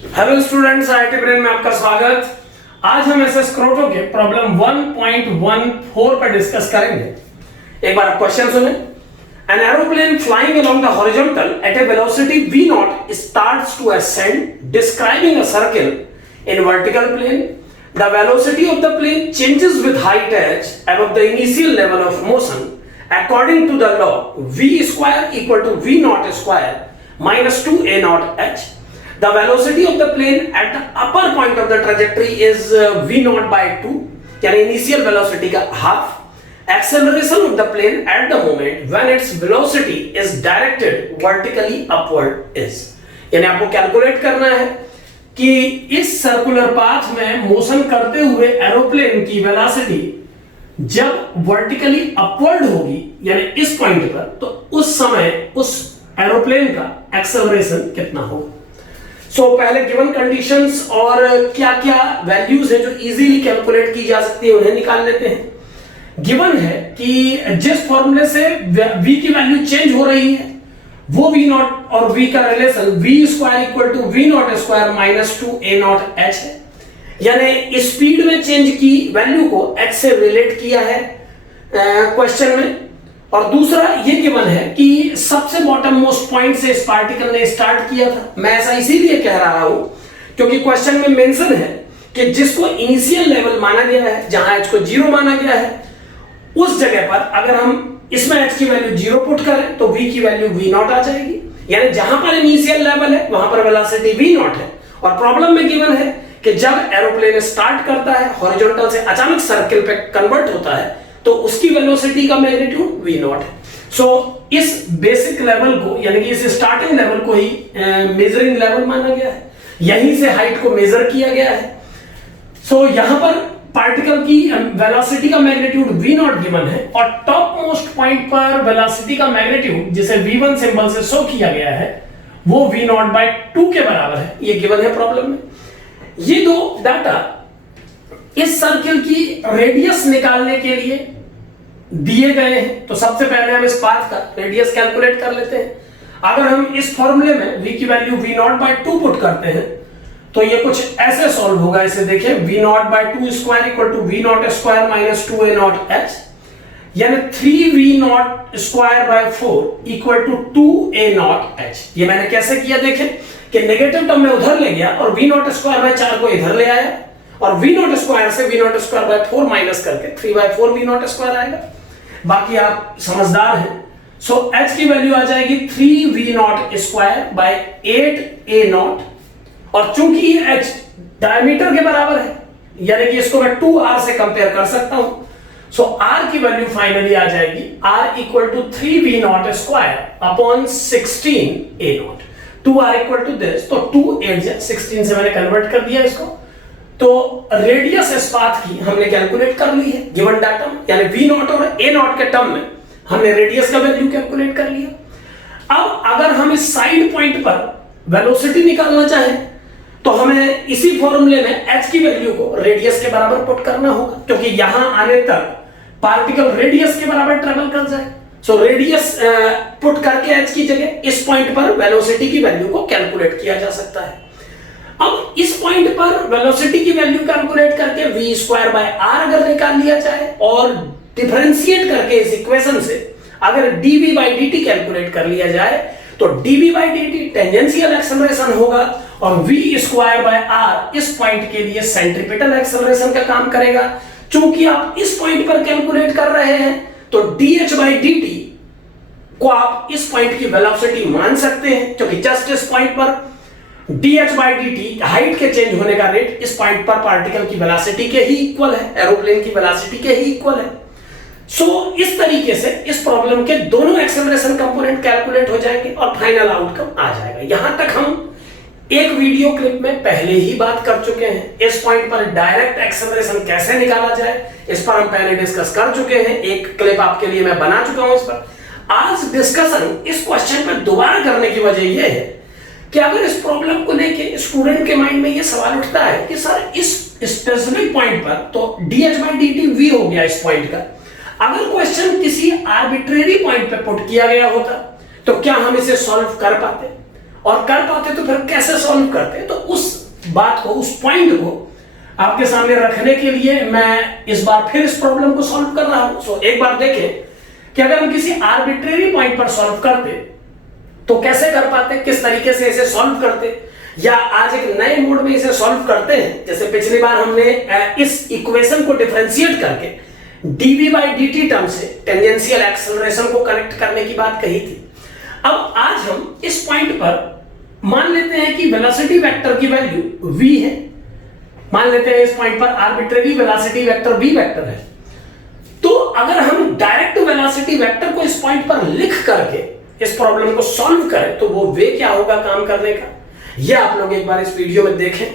Hello students, IIT brain में आपका स्वागत। आज हम एसएस क्रोटो के प्रॉब्लम 1.14 पर डिस्कस करेंगे। एक बार आप क्वेश्चन सुने। An aeroplane flying along the horizontal at a velocity v naught starts to ascend, describing a circle in vertical plane. The velocity of the plane changes with height h above the initial level of motion according to the law v square equal to v naught square minus 2a naught h. The velocity of the plane at the upper point of the trajectory is v naught by 2, यानी initial velocity का half. Acceleration of the plane at the moment when its velocity is directed vertically upward is, यानी आपको calculate करना है कि इस circular path में motion करते हुए एरोप्लेन की वेलोसिटी जब वर्टिकली अपवर्ड होगी यानी इस पॉइंट पर, तो उस समय उस एरोप्लेन का एक्सेलरेशन कितना होगा। पहले गिवन कंडीशंस और क्या क्या वैल्यूज है जो इजीली कैलकुलेट की जा सकती है उन्हें निकाल लेते हैं। गिवन है कि जिस फॉर्मूले से v की वैल्यू चेंज हो रही है वो v नॉट और v का relation v square equal to v not square minus 2a not h है, यानी स्पीड में चेंज की वैल्यू को h से रिलेट किया है क्वेश्चन में। और दूसरा ये गिवन है कि सबसे बॉटम मोस्ट पॉइंट से इस पार्टिकल ने स्टार्ट किया था। मैं ऐसा इसीलिए कह रहा हूं क्योंकि क्वेश्चन में मेंशन है कि जिसको इनिशियल लेवल माना गया है, जहां h को 0 माना गया है, उस जगह पर अगर हम इसमें h की वैल्यू 0 पुट करें तो v की वैल्यू v नॉट आ जाएगी, यानी जहां पर इनिशियल लेवल है वहां पर वेलोसिटी v नॉट है। और प्रॉब्लम में गिवन है कि जब एरोप्लेन स्टार्ट करता है हॉरिजॉन्टल से अचानक सर्किल पे कन्वर्ट होता है तो उसकी वेलोसिटी का मैग्नीट्यूड v नॉट है। इस बेसिक लेवल को यानी कि इस स्टार्टिंग लेवल को ही मेजरिंग लेवल माना गया है, यहीं से हाइट को मेजर किया गया है। यहां पर पार्टिकल की वेलोसिटी का मैग्नीट्यूड v नॉट गिवन है और टॉप मोस्ट पॉइंट पर वेलोसिटी का मैग्नीट्यूड जिसे v1 सिंबल से शो किया गया है वो v नॉट बाय 2 के बराबर है, ये गिवन है प्रॉब्लम में। ये दो डाटा इस सर्किल की रेडियस निकालने के लिए दिए गए हैं। तो सबसे पहले हम इस पाथ का रेडियस कैलकुलेट कर लेते हैं। अगर हम इस फॉर्मूले में v की value v not by 2 put करते हैं तो ये कुछ ऐसे सॉल्व होगा। इसे देखें, v not by 2 square equal to v not square minus 2a not h, यानी 3v not square by 4 equal to 2a not h। ये मैंने कैसे किया देखें कि नेगेटिव टर्म में उधर ले गया और v नॉट स्क्वायर बाय 4 को इधर ले आया और v नॉट स्क्वायर से v not square by 4 minus करके 3 बाय 4 v नॉट स्क्वायर आएगा। बाकी आप समझदार हैं। h की वैल्यू आ जाएगी 3v not square bye 8a not, और चूंकि ये h डायमीटर के बराबर है यानी कि इसको मैं 2r से कंपेयर कर सकता हूं। r की वैल्यू फाइनली आ जाएगी r equal to 3v not square upon 16a not. 2r equal to this, तो 2 8 16 से मैंने कन्वर्ट कर दिया इसको। तो रेडियस इस पाथ की हमने कैलकुलेट कर ली है गिवन डाटा में, यानी v नॉट और a नॉट के टर्म में हमने रेडियस का वैल्यू कैलकुलेट कर लिया। अब अगर हम इस साइड पॉइंट पर वेलोसिटी निकालना चाहें तो हमें इसी फॉर्मूले में h की वैल्यू को रेडियस के बराबर पुट करना होगा, क्योंकि यहां आने तक पार्टिकल रेडियस के बराबर ट्रेवल कर जाए। रेडियस पुट करके h की जगह इस पॉइंट पर वेलोसिटी की वैल्यू को कैलकुलेट किया जा सकता है। अब इस पॉइंट पर वेलोसिटी की वैल्यू कैलकुलेट करके v स्क्वायर बाय r अगर निकाल लिया जाए और डिफरेंशिएट करके इस इक्वेशन से अगर dv बाय dt कैलकुलेट कर लिया जाए तो dv by dt tangential acceleration होगा और v स्क्वायर बाय r इस पॉइंट के लिए सेंट्रीपिटल एक्सेलरेशन का काम करेगा। चूंकि आप इस पॉइंट पर कैलकुलेट कर रहे हैं तो dh बाय dt को आप इस पॉइंट की वेलोसिटी मान सकते हैं, क्योंकि जस्ट इस पॉइंट पर dh by dt हाइट के चेंज होने का रेट इस पॉइंट पर पार्टिकल की वेलोसिटी के ही इक्वल है, एरोप्लेन की वेलोसिटी के ही इक्वल है। इस तरीके से इस प्रॉब्लम के दोनों एक्सेलरेशन कंपोनेंट कैलकुलेट हो जाएंगे और फाइनल आउटकम आ जाएगा। यहां तक हम एक वीडियो क्लिप में पहले ही बात कर चुके हैं। इस पॉइंट पर डायरेक्ट एक्सेलरेशन कैसे निकाला जाए इस पर हम पहले डिस्कस कर चुके हैं, एक क्लिप आपके लिए मैं बना चुका हूं इस पर। आज डिस्कशन इस क्वेश्चन पर दोबारा करने की वजह यह है कि अगर इस प्रॉब्लम को लेके स्टूडेंट के माइंड में ये सवाल उठता है कि सर इस स्पेसिफिक पॉइंट पर तो dh by dt v हो गया इस पॉइंट का, अगर क्वेश्चन किसी आर्बिट्रेरी पॉइंट पे पुट किया गया होता तो क्या हम इसे सॉल्व कर पाते? और कर पाते तो फिर कैसे सॉल्व करते। तो उस बात को, उस पॉइंट को आपके सामने रखने के लिए मैं इस बार फिर इस प्रॉब्लम को सॉल्व कर रहा हूं। सो एक बार देखें कि अगर हम किसी आर्बिट्रेरी पॉइंट पर सॉल्व करते तो कैसे कर पाते, किस तरीके से इसे सॉल्व करते, या आज एक नए मोड में इसे सॉल्व करते हैं। जैसे पिछली बार हमने इस इक्वेशन को डिफरेंशिएट करके dv by dt टर्म से टेंजेंशियल एक्सेलरेशन को कनेक्ट करने की बात कही थी। अब आज हम इस पॉइंट पर मान लेते हैं कि वेलोसिटी वेक्टर की वैल्यू v है। मान लेते हैं इस पॉइंट पर arbitrary velocity vector v vector है। तो अगर हम डायरेक्ट वेलोसिटी वेक्टर को इस पॉइंट पर लिख करके इस प्रॉब्लम को सॉल्व करें तो वो वे क्या होगा काम करने का, ये आप लोग एक बार इस वीडियो में देखें।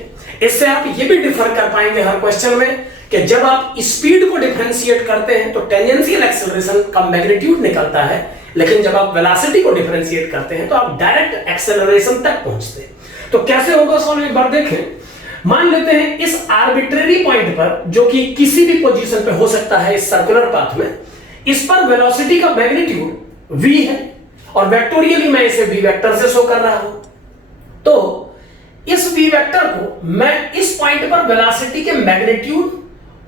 इससे आप ये भी डिफर कर पाएंगे हर क्वेश्चन में कि जब आप स्पीड को डिफरेंशिएट करते हैं तो टेंजेंशियल एक्सेलरेशन का मैग्नीट्यूड निकलता है, लेकिन जब आप वेलोसिटी को डिफरेंशिएट करते हैं तो आप डायरेक्ट एक्सेलरेशन तक पहुंचते हैं। तो कैसे होगा सॉल्व, एक बार देखें। मान लेते हैं इस आर्बिट्रेरी पॉइंट पर, जो कि किसी भी पोजीशन पे हो सकता है इस सर्कुलर पाथ में, इस पर वेलोसिटी का मैग्नीट्यूड v है और वेक्टोरियली मैं इसे v वेक्टर से शो कर रहा हूं। तो इस v वेक्टर को मैं इस पॉइंट पर वेलोसिटी के मैग्नीट्यूड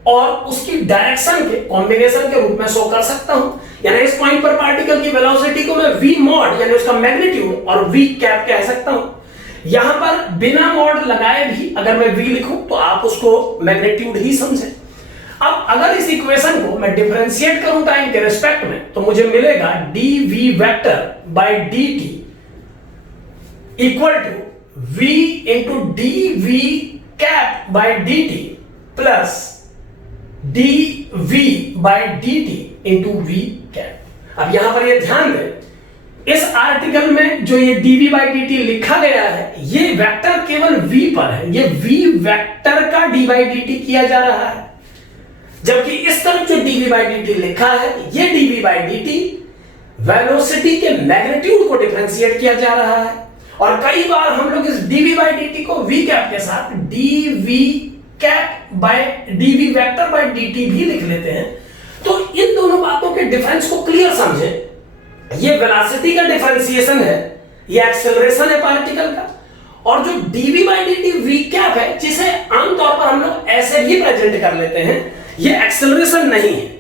और उसकी डायरेक्शन के कॉम्बिनेशन के रूप में शो कर सकता हूं। यानी इस पॉइंट पर पार्टिकल की वेलोसिटी को मैं v मॉड यानी उसका मैग्नीट्यूड और v कैप कह सकता हूं। यहां पर बिना मॉड लगाए भी अगर मैं v लिखूं तो आप उसको मैग्नीट्यूड ही समझें। अब अगर इस इक्वेशन को मैं डिफरेंशिएट करूं टाइम के रिस्पेक्ट में तो मुझे मिलेगा dv vector by dt equal to v into dv cap by dt plus dv by dt into v cap. अब यहां पर ये ध्यान दें, इस आर्टिकल में जो ये dv बाय dt लिखा गया है ये वेक्टर केवल v पर है, ये v वेक्टर का d बाय dt किया जा रहा है, जबकि इस तरफ जो dv बाय dt लिखा है ये dv बाय dt वेलोसिटी के मैग्नीट्यूड को डिफरेंशिएट किया जा रहा है। और कई बार हम लोग इस dv बाय dt को v कैप के साथ dv cap bye dv vector by dt भी लिख लेते हैं। तो इन दोनों बातों के डिफरेंस को क्लियर समझें। ये वेलोसिटी का डिफरेंशिएशन है, ये एक्सेलरेशन है पार्टिकल का, और जो dv by dt v cap है जिसे आमतौर पर हम लोग ऐसे भी प्रेजेंट कर लेते हैं, ये एक्सेलरेशन नहीं है,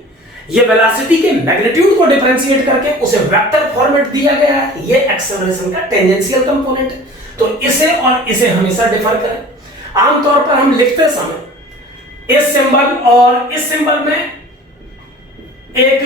ये वेलोसिटी के मैग्नीट्यूड को डिफरेंशिएट करके उसे वेक्टर फॉर्मेट दिया गया है, ये एक्सेलरेशन का टेंजेंशियल कंपोनेंट है। तो इसे और इसे हमेशा डिफर करें। आमतौर पर हम लिखते समय इस सिंबल और इस सिंबल में एक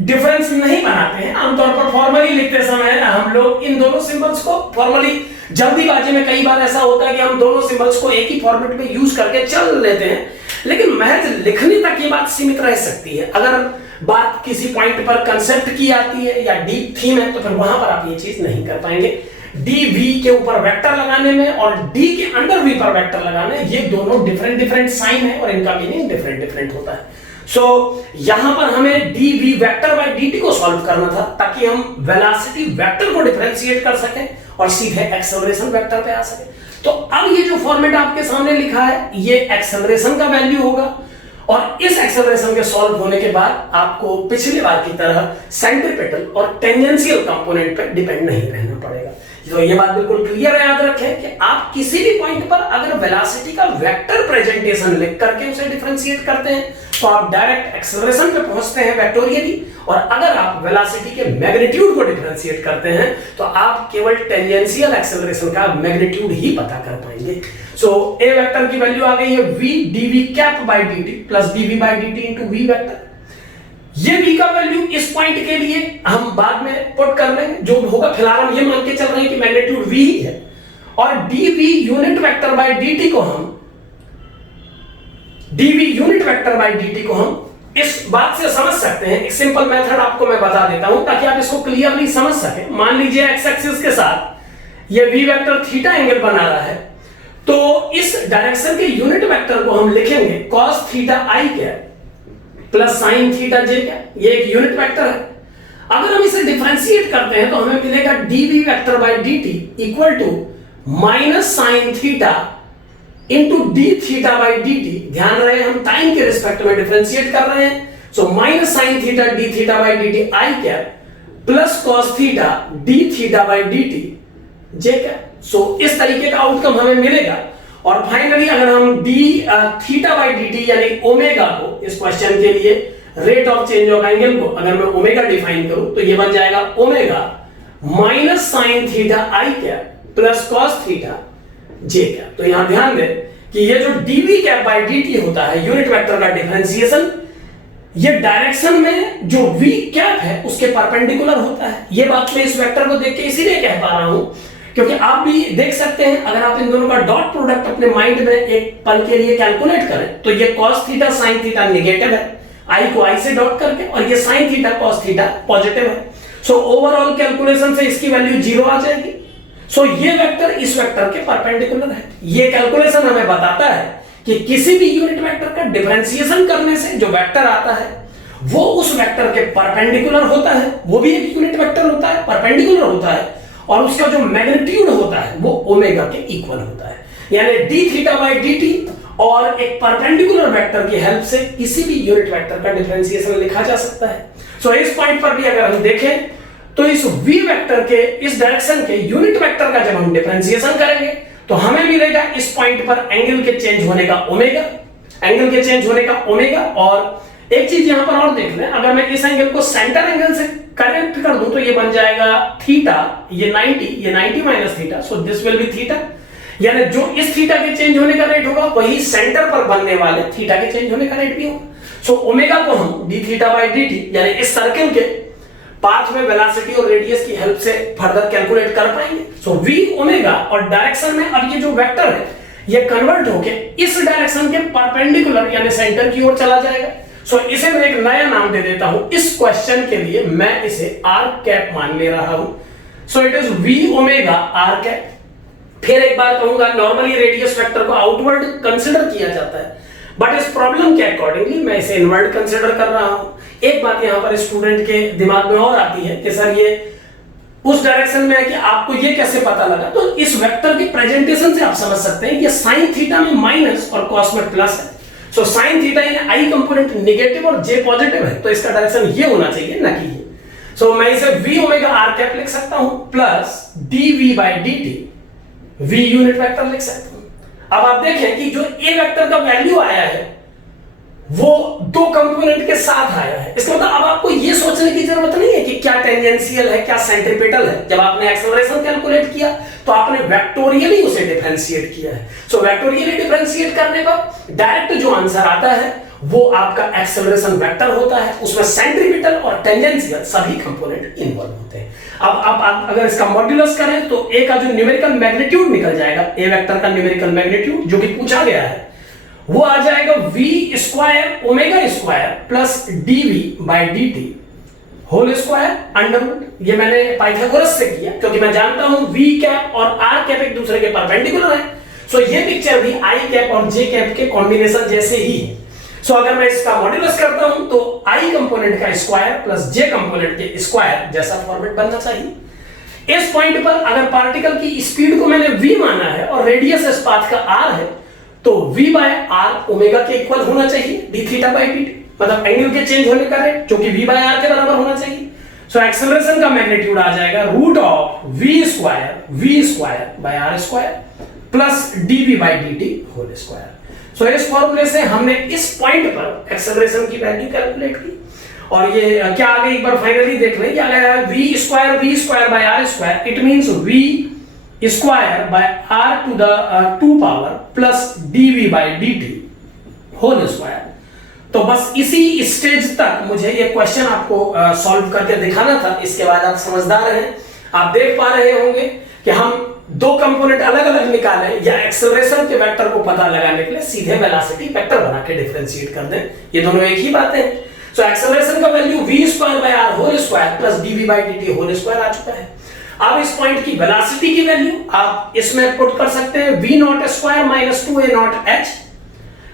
डिफरेंस नहीं बनाते हैं। आमतौर पर फॉर्मली लिखते समय हम लोग इन दोनों सिंबल्स को फॉर्मली, जल्दीबाजी में कई बार ऐसा होता है कि हम दोनों सिंबल्स को एक ही फॉर्मेट में यूज करके चल लेते हैं, लेकिन महज लिखने तक ये बात सीमित रह सकती है। अगर बात किसी पॉइंट पर कंसेप्ट की आती है या डीप थीम है तो फिर वहां पर आप ये चीज नहीं कर पाएंगे। dv के ऊपर वेक्टर लगाने में और d के अंडर v पर वेक्टर लगाने, ये दोनों डिफरेंट साइन है और इनका मीनिंग डिफरेंट होता है। सो यहां पर हमें dv वेक्टर बाय dt को सॉल्व करना था ताकि हम वेलोसिटी वेक्टर को डिफरेंशिएट कर सकें और सीधे एक्सेलरेशन वेक्टर पे आ सके। तो अब ये जो फॉर्मेट आपके सामने लिखा है ये एक्सेलरेशन का वैल्यू होगा, और इस एक्सेलरेशन के सॉल्व होने के बाद आपको पिछली बार की तरह सेंट्रीपिटल और टेंजेंशियल कंपोनेंट पे डिपेंड नहीं रहना पड़ेगा। तो ये बात बिल्कुल क्लियर है, याद रखें कि आप किसी भी पॉइंट पर अगर वेलोसिटी का वेक्टर प्रेजेंटेशन लिख करके उसे डिफरेंशिएट करते हैं तो आप डायरेक्ट एक्सेलरेशन पे पहुंचते हैं वेक्टोरियली, और अगर आप वेलोसिटी के मैग्नीट्यूड को डिफरेंशिएट करते हैं तो आप केवल टेंजेंशियल एक्सेलरेशन का मैग्नीट्यूड ही पता कर पाएंगे। सो ए वेक्टर की वैल्यू आ गई है v dv cap by dt plus dv by dt into v vector. ये v का वैल्यू इस पॉइंट के लिए हम बाद में पुट कर लेंगे, जो होगा फिलहाल हम ये मान के चल रहे हैं कि मैग्नीट्यूड v ही है, और dv unit vector by dt को हम इस बात से समझ सकते हैं। एक सिंपल मेथड आपको मैं बता देता हूं ताकि आप इसको क्लियरली समझ सकें। मान लीजिए x एक्सिस के साथ ये v वेक्टर थीटा एंगल बना रहा है, तो इस डायरेक्शन के यूनिट वेक्टर को हम लिखेंगे cos थीटा i क्या प्लस sin थीटा j क्या, ये एक यूनिट वेक्टर है। अगर हम इसे डिफरेंशिएट करते हैं तो हमें मिलेगा dv vector by dt equal to minus sin theta into d theta by dt। ध्यान रहे हम टाइम के रिस्पेक्ट में डिफरेंशिएट कर रहे हैं, so minus sin theta d theta by dt i क्या plus cos theta d theta by dt j cap. So इस तरीके का आउटकम हमें मिलेगा। और फाइनली अगर हम D theta by d T यानी ओमेगा को इस क्वेश्चन के लिए rate of change of angle को अगर मैं ओमेगा डिफाइन करूं तो ये बन जाएगा ओमेगा माइनस साइन थीटा आई कैप प्लस कॉस थीटा जे कैप। तो यहां ध्यान दें कि ये जो डीवी कैप बाई डी होता है यूनिट वेक्टर का डिफरेंशिएशन, ये डायरेक्शन में जो वी कैप है उसके परपेंडिकुलर होता है। ये बात मैं इस वेक्टर को देख के इसीलिए कह पा रहा हूं क्योंकि आप भी देख सकते हैं अगर आप इन दोनों का डॉट प्रोडक्ट अपने माइंड में एक पल के लिए कैलकुलेट करें तो ये cos theta sin theta negative है i को i से डॉट करके, और ये sin theta cos theta positive है। सो ओवरऑल कैलकुलेशन से इसकी वैल्यू 0 आ जाएगी। सो ये वेक्टर इस वेक्टर के परपेंडिकुलर है। ये कैलकुलेशन हमें बताता है कि किसी भी यूनिट वेक्टर का डिफरेंशिएशन करने से जो वेक्टर आता है वो उस वेक्टर के परपेंडिकुलर होता है, वो भी एक यूनिट वेक्टर होता है, परपेंडिकुलर होता है, और उसका जो मैग्नीट्यूड होता है वो ओमेगा के इक्वल होता है। यानी D theta by d T और एक परपेंडिकुलर वेक्टर की हेल्प से किसी भी यूनिट वेक्टर का डिफरेंशिएशन लिखा जा सकता है। सो इस पॉइंट पर भी अगर हम देखें तो इस v वेक्टर के इस डायरेक्शन के यूनिट वेक्टर का जब हम डिफरेंशिएशन करेंगे तो हमें मिलेगा इस पॉइंट पर एंगल के चेंज होने का ओमेगा, एंगल के चेंज होने का ओमेगा। और एक चीज यहां पर और देख लें, अगर मैं इस एंगल को सेंटर एंगल से कनेक्ट कर दूं तो ये बन जाएगा थीटा, ये 90 minus theta, so this will be theta. यानी जो इस थीटा के चेंज होने का रेट होगा वही सेंटर पर बनने वाले थीटा के चेंज होने का रेट भी होगा। सो ओमेगा को हम D theta by d T यानी इस सर्किल के पाथ में वेलोसिटी और रेडियस की हेल्प से फर्दर कैलकुलेट कर पाएंगे। सो v ओमेगा और डायरेक्शन में अब ये जो वेक्टर है ये कन्वर्ट होके इस डायरेक्शन के परपेंडिकुलर यानी सेंटर की ओर चला जाएगा। सो इसे मैं एक नया नाम दे देता हूं इस क्वेश्चन के लिए, मैं इसे r कैप मान ले रहा हूं। So it is v omega r cap. फिर एक बार कहूंगा, नॉर्मली रेडियस वेक्टर को आउटवर्ड कंसीडर किया जाता है, बट इस प्रॉब्लम के अकॉर्डिंगली मैं इसे इनवर्ट कंसीडर कर रहा हूं। एक बात यहां पर स्टूडेंट के दिमाग में और आती है कि सर ये उस डायरेक्शन में है कि आपको ये कैसे पता लगा, तो इस वेक्टर के प्रेजेंटेशन से आप समझ सकते हैं ये साइन थीटा में माइनस और कॉस में प्लस है। सो साइन थीटा यानी आई कंपोनेंट नेगेटिव और जे पॉजिटिव है, तो इसका डायरेक्शन ये होना चाहिए ना कि ये। सो मैं इसे v ओमेगा r कैप लिख सकता हूं plus dv by dt, v unit vector लिख सकता हूं। अब आप देखें कि जो a वेक्टर का वैल्यू आया है वो दो कंपोनेंट के साथ आया है। इसका मतलब अब आपको ये सोचने की जरूरत नहीं है कि क्या टेंजेंशियल है क्या सेंट्रीपिटल है। जब आपने एक्सेलरेशन कैलकुलेट किया तो आपने वेक्टोरियली उसे डिफरेंशिएट किया है। सो वेक्टोरियली डिफरेंशिएट करने पर डायरेक्ट जो आंसर आता है वो आपका एक्सेलरेशन वेक्टर होता है, उसमें सेंट्रीपिटल और टेंजेंशियल सभी कंपोनेंट इन्वॉल्व होते हैं। अब अगर इसका मॉड्यूलस करें तो a का जो न्यूमेरिकल मैग्नीट्यूड निकल जाएगा, a वेक्टर का न्यूमेरिकल मैग्नीट्यूड जो कि पूछा गया है वो आ जाएगा v square omega square plus dv by dt whole square under root. ये मैंने पाइथागोरस से किया क्योंकि मैं जानता हूं v कैप और r कैप एक दूसरे के परपेंडिकुलर है। सो ये पिक्चर भी i कैप और j कैप के कॉम्बिनेशन जैसे ही है। सो अगर मैं इसका मॉड्यूलस करता हूं तो i कंपोनेंट का स्क्वायर प्लस j कंपोनेंट के स्क्वायर जैसा फॉर्मेट बनना चाहिए। इस पॉइंट पर अगर पार्टिकल की स्पीड को मैंने v माना है और रेडियस इस पाथ का r है तो v बाय r ओमेगा के इक्वल होना चाहिए D theta by d T, मतलब एंगल के चेंज होने का रेट जो कि v बाय r के बराबर होना चाहिए। सो एक्सेलरेशन का मैग्नीट्यूड आ जाएगा root of v square by r square plus dv by dt whole square. So इस फॉर्मूले से हमने इस पॉइंट पर एक्सेलरेशन की वैल्यू कैलकुलेट की और ये क्या आ गई एक बार फाइनली देख लें। क्या आ गया v square by r square, it means v square by r to the 2 power plus dv by dt whole square. तो बस इसी स्टेज तक मुझे ये क्वेश्चन आपको सॉल्व करके दिखाना था। इसके बाद आप समझदार हैं, आप देख पा रहे होंगे कि हम दो कंपोनेंट अलग अलग निकाले या एक्सेलरेशन के वेक्टर को पता लगाने के लिए सीधे वेलोसिटी वेक्टर बना के डिफरेंशिएट कर दें, ये दोनों एक ही बात है। सो एक्सेलरेशन का value v square by r whole square plus dv by dt whole square आ चुका है। अब इस पॉइंट की वेलोसिटी की वैल्यू आप इसमें पुट कर सकते हैं v not square minus 2a not h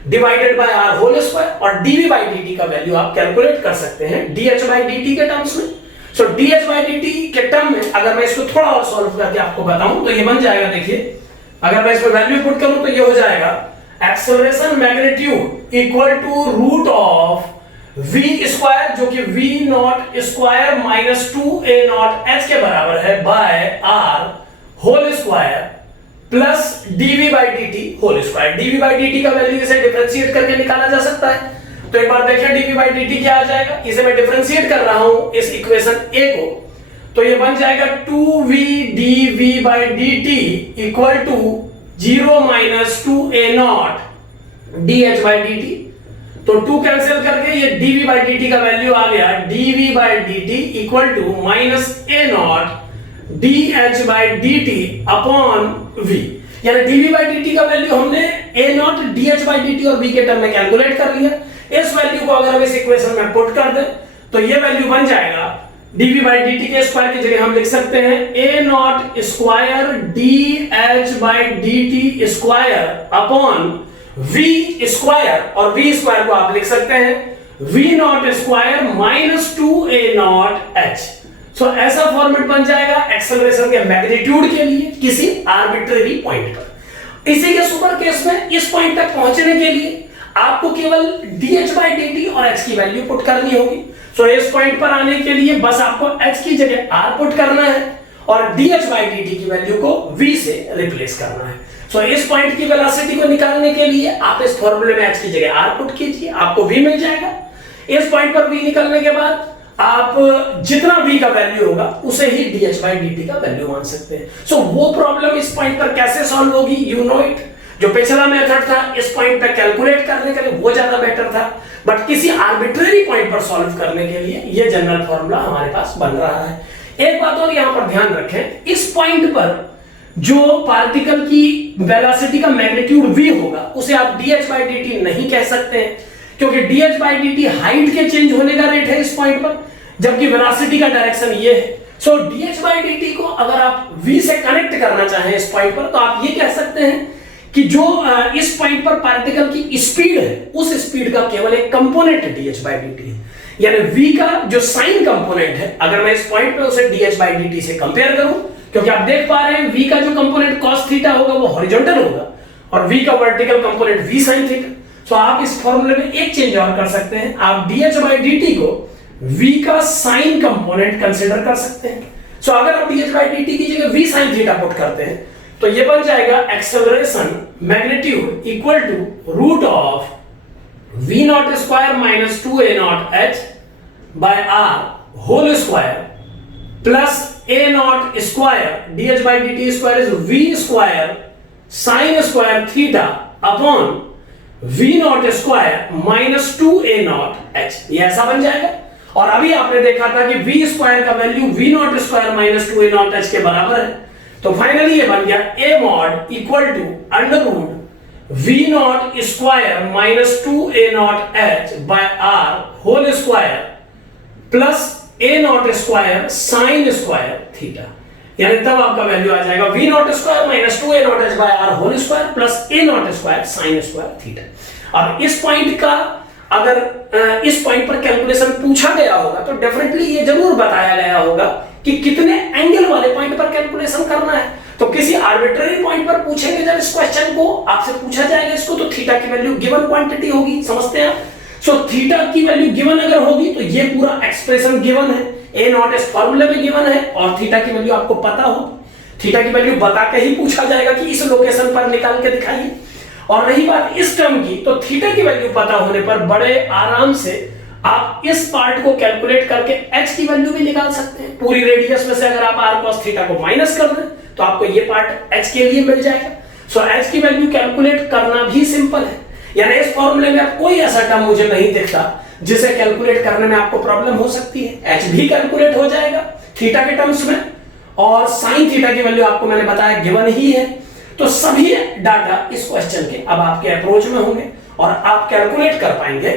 divided by r whole square, और dv बाई dt का वैल्यू आप कैलकुलेट कर सकते हैं dh बाई dt के टर्म्स में। सो dh बाई dt के टर्म में अगर मैं इसको थोड़ा और सॉल्व करके आपको बताऊं तो ये बन जाएगा, देखिए अगर मैं इसमें वैल्यू पुट करूं तो ये हो जाएगा acceleration magnitude equal to root of v square जो कि v not square minus 2a not h के बराबर है by r whole square plus d v by d t whole square. D v by d t का वैल्यू इसे differentiate करके निकाला जा सकता है। तो एक बार देखिए डीवी बाई डी टी क्या आ जाएगा, इसे मैं डिफरेंशिएट कर रहा हूं इस इक्वेशन ए को, तो ये बन जाएगा 2v dv by dt equal to 0 minus 2a naught dh by dt। तो 2 कैंसिल करके ये dv by dt का वैल्यू आ गया dv by dt equal to minus a naught dh by dt upon v। यानी dv by dt का value हमने a naught dh by dt और v के टर्म में कैलकुलेट कर लिया। इस वैल्यू को अगर हम इस इक्वेशन में पुट कर दें तो ये वैल्यू बन जाएगा dv by dt के स्क्वायर की जगह हम लिख सकते हैं a naught square dh by dt square upon v square, और v स्क्वायर को आप लिख सकते हैं v not square minus 2a not h। सो ऐसा फॉर्मेट बन जाएगा एक्सेलरेशन के मैग्नीट्यूड के लिए किसी आर्बिट्रेरी पॉइंट पर। इसी के सुपर केस में इस पॉइंट तक पहुंचने के लिए आपको केवल dh by dt और h की वैल्यू पुट करनी होगी। सो इस पॉइंट पर आने के लिए बस आपको h की जगह r पुट करना है और dh by dt की वैल्यू को v से रिप्लेस करना है। सो इस पॉइंट की वेलोसिटी को निकालने के लिए आप इस फॉर्मूले में h की जगह r पुट कीजिए, आपको v मिल जाएगा। इस पॉइंट पर v निकलने के बाद आप जितना v का वैल्यू होगा उसे ही dh by dt का वैल्यू मान सकते हैं। सो वो प्रॉब्लम इस पॉइंट पर कैसे सॉल्व होगी, यू नो इट। जो पिछला मेथड था इस पॉइंट पे कैलकुलेट करने के लिए वो ज्यादा बेटर था, बट किसी आर्बिट्रेरी पॉइंट पर सॉल्व करने के लिए ये जनरल फॉर्मूला हमारे पास बन रहा है। एक बात और यहां पर ध्यान रखें, इस पॉइंट पर जो पार्टिकल की वेलोसिटी का मैग्नीट्यूड v होगा उसे आप dh by dt नहीं कह सकते हैं, क्योंकि dh by dt हाइट के चेंज होने का रेट है इस पॉइंट पर, जबकि वेलोसिटी का डायरेक्शन ये है। सो dh by dt को अगर आप v से कनेक्ट करना चाहें इस पॉइंट पर तो आप ये कह सकते हैं कि जो इस पॉइंट पर पार्टिकल की स्पीड है उस स्पीड का केवल एक कंपोनेंट dh by dt है। यानी v का जो साइन कंपोनेंट है अगर मैं इस पॉइंट पे उसे dh by dt से कंपेयर करूं, क्योंकि आप देख पा रहे हैं v का जो कंपोनेंट cos थीटा होगा वो हॉरिजॉन्टल होगा और v का vertical component v sin theta. तो आप इस फॉर्मूले में एक चेंज और कर सकते हैं, आप dh by dt को v का साइन कंपोनेंट कंसीडर कर सकते हैं। सो अगर आप dh by dt की जगह v sin थीटा पुट करते हैं तो ये बन जाएगा acceleration magnitude equal to root of v not square minus 2a not h by r whole square plus a naught square dh by dt square is v square sine square theta upon v not square minus 2a not h। ये ऐसा बन जाएगा। और अभी आपने देखा था कि v स्क्वायर का value v not square minus 2a not h के बराबर है, तो फाइनली ये बन गया a mod equal to under root v not square minus 2a not h by r whole square plus a naught square sine square theta. यानी तब आपका वैल्यू आ जाएगा v not square minus 2a not h by r whole square plus a naught square sine square theta. और इस point का अगर इस पॉइंट पर कैलकुलेशन पूछा गया होगा तो डेफिनेटली ये जरूर बताया गया होगा कि कितने एंगल वाले पॉइंट पर कैलकुलेशन करना है। तो किसी आर्बिट्रेरी पॉइंट पर पूछेंगे जब इस क्वेश्चन को आपसे पूछा जाएगा इसको, तो थीटा की वैल्यू गिवन क्वांटिटी होगी, समझते हैं आप। सो थीटा की वैल्यू गिवन अगर होगी तो ये पूरा एक्सप्रेशन गिवन है, a नॉट इस फॉर्मूले में गिवन है और थीटा की वैल्यू आपको पता होगी। थीटा की वैल्यू बता के ही पूछा जाएगा कि इस लोकेशन पर निकाल के दिखाइए। और रही बात इस टर्म की, तो थीटा की वैल्यू पता होने पर बड़े आराम से आप इस पार्ट को कैलकुलेट करके h की वैल्यू भी निकाल सकते हैं। पूरी रेडियस में से अगर आप r cos थीटा को माइनस कर दें तो आपको ये पार्ट h के लिए मिल जाएगा। सो h की वैल्यू कैलकुलेट करना भी सिंपल है। यानी इस फॉर्मूले में आप कोई ऐसा टर्म मुझे नहीं दिखता जिसे कैलकुलेट करने में आपको प्रॉब्लम हो सकती है। h भी कैलकुलेट हो जाएगा थीटा के टर्म्स में और साइन थीटा की वैल्यू आपको मैंने बताया गिवन ही है। तो सभी डाटा इस क्वेश्चन के अब आपके अप्रोच में होंगे और आप कैलकुलेट कर पाएंगे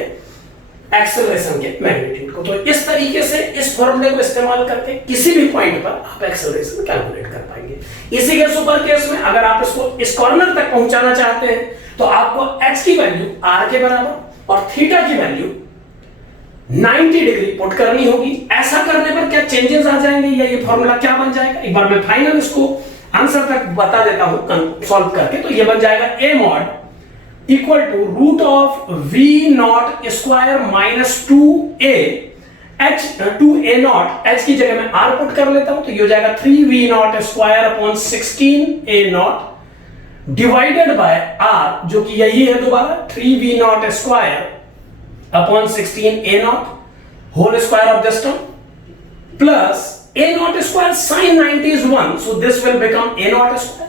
एक्सेलरेशन के मैग्नीट्यूड को। तो इस तरीके से इस फॉर्मूले को इस्तेमाल करके किसी भी पॉइंट पर आप एक्सेलरेशन कैलकुलेट कर पाएंगे। इसी के सुपर केस में अगर आप इसको इस कॉर्नर तक पहुंचाना चाहते हैं तो आपको h की वैल्यू r के बराबर और थीटा की वैल्यू 90 डिग्री पुट करनी होगी। ऐसा करने पर क्या चेंजेस आ जाएंगे या ये फॉर्मूला क्या बन जाएगा, एक बार मैं फाइनल इसको आंसर तक बता देता हूं सॉल्व करके। तो ये बन जाएगा a mod equal to root of v not square minus 2a h to a naught, h की जगह मैं r पुट कर लेता हूं तो ये हो जाएगा 3v not square upon 16 a naught divided by r, जो कि यही है दोबारा 3v not square upon 16 a naught whole square of this term plus a naught square sin 90 is 1, so this will become a naught square.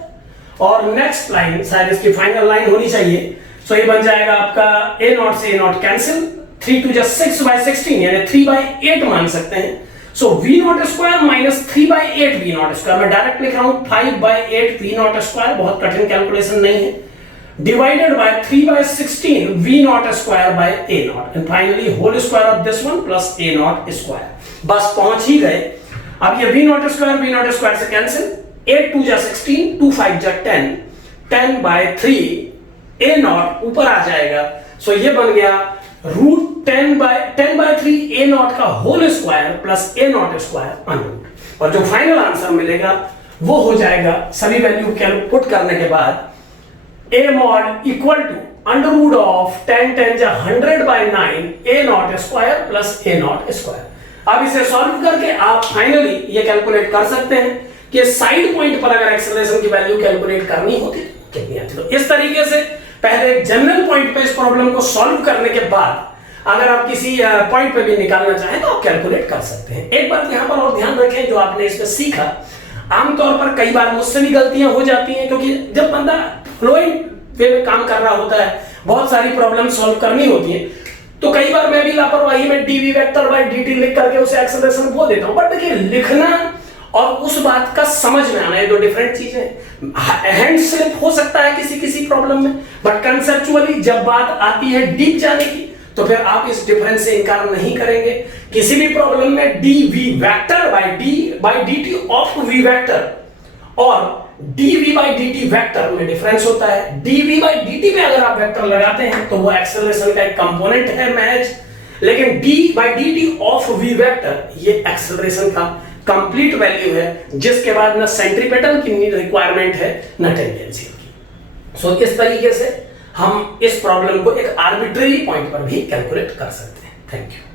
और next line शायद इसकी final line होनी चाहिए, सो ये बन जाएगा आपका a नॉट से a naught cancel, 3 to just 6 by 16 यानी 3/8 मान सकते हैं। So v not square minus 3/8 v not square, मैं डायरेक्ट लिख रहा हूं 5/8 v नॉट स्क्वायर, बहुत कठिन कैलकुलेशन नहीं है, divided by 3/16 v not square by a naught and finally whole square of this one plus a naught square. बस पहुंच ही गए। अब ये v नॉट स्क्वायर से कैंसिल, 8 टू जा 16, 2 5 जा 10, 10/3 a नॉट ऊपर आ जाएगा, सो ये बन गया रूट 10/3 a नॉट का whole square plus a naught square under root. और जो फाइनल आंसर मिलेगा वो हो जाएगा सभी वैल्यू पुट करने के बाद a mod equal to under root of 10 10 जा 100/9 a naught square plus a naught square. अब इसे सॉल्व करके आप फाइनली ये कैलकुलेट कर सकते हैं कि साइड पॉइंट पर अगर एक्सेलरेशन की वैल्यू कैलकुलेट करनी होती तो कितनी आती। तो इस तरीके से पहले एक जनरल पॉइंट पे इस प्रॉब्लम को सॉल्व करने के बाद अगर आप किसी पॉइंट पे भी निकालना चाहें तो आप कैलकुलेट कर सकते हैं। एक बात यहां पर और ध्यान रखें, जो आपने इसमें सीखा, आमतौर पर कई बार मुझसे भी गलतियां हो जाती हैं, क्योंकि जब बंदा फ्लोइंग वे में काम कर रहा होता है, बहुत सारी प्रॉब्लम सॉल्व करनी होती है, तो कई बार मैं भी लापरवाही में dv वेक्टर बाय dt लिख करके उसे एक्सेलरेशन बोल देता हूं। बट देखिए, लिखना और उस बात का समझ में आना, ये दो डिफरेंट चीजें हैं। हैंड स्लिप हो सकता है किसी प्रॉब्लम में, बट कंसेप्चुअली जब बात आती है डीप जाने की तो फिर आप इस डिफरेंस से इनकार नहीं करेंगे। किसी भी प्रॉब्लम में dv vector by dt of v vector और dv बाय dt वेक्टर में डिफरेंस होता है। dv बाय dt पे अगर आप वेक्टर लगाते हैं तो वो एक्सेलरेशन का एक कंपोनेंट है महज, लेकिन d by dt of v vector ये एक्सेलरेशन का कंप्लीट वैल्यू है, जिसके बाद ना सेंट्रीपेटल की रिक्वायरमेंट है ना टेंजेंशियल की। सो इस तरीके से हम इस प्रॉब्लम को एक आर्बिट्रेरी पॉइंट पर भी कैलकुलेट कर सकते हैं। Thank you.